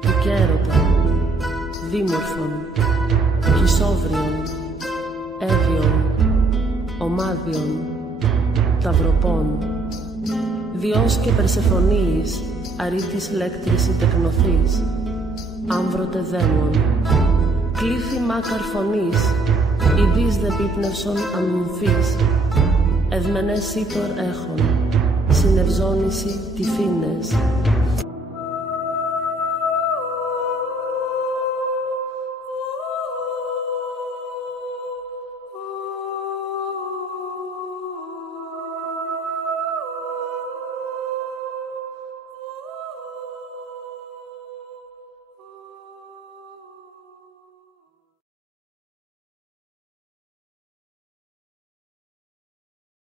δικαίρωτα, δίμορφων, χυσόβριων, έβιων, ομάδιων, ταυροπών, Διός και Περσεφωνίης, αρήτης λέκτρης τεκνοθής, άμβρωτε δαίμον, κλήθημα καρφωνής, ειδείς δε πίπνευσον αμυμφής, ευμενές ήτορ έχων, συνευζώνηση τυφίνες,